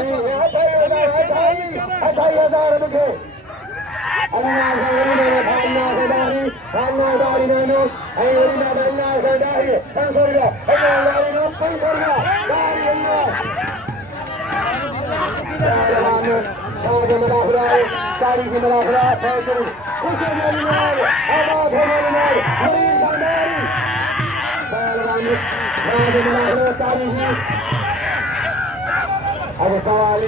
28,000 रुपए अब सवाल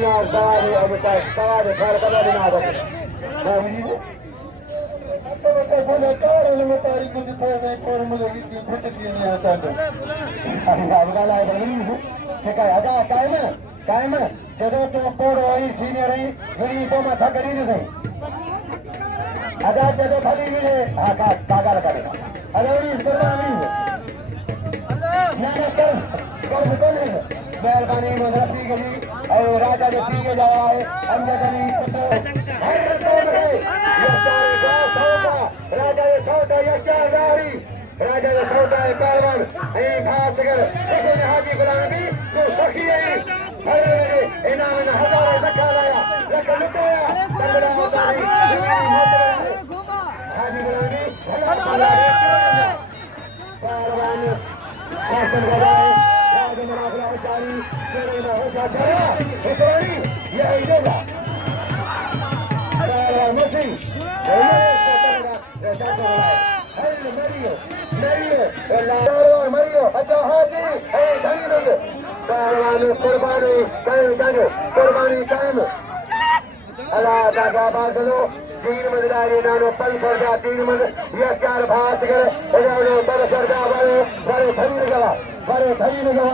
कायम जदों तो पोड़ वही सीनियर है वही तो माथा करी नहीं आधा जदों खाली मिले हाँ कागल करेगा अरे कुर्बानी मेहरबानी मदरसी गली और राजा जो पी के जावा है अमजदनी राजा जो छोटा यज्ञा गाड़ी राजा जो छोटा है पहलवान यही खास कर किसी ने हाजी गुलाम की जो सखी है इनाम में हजारों रखा लाया रखा लुटाया तगड़ा होता है हाजी गुलामी पहलवान शासन कराए राजा मलाखरा उचारी तेरे में हो जाता है इसराइली यही देगा पहलवान मसीह मरियो अच्छा हाजी धनी रंग पहलवान कुर्बानी कुर्बानी कायम अल्लाह ताका बादलो तीन मजदारी नानो पल सरदा तीन मज ये चार भात कर बड़े धनी लगा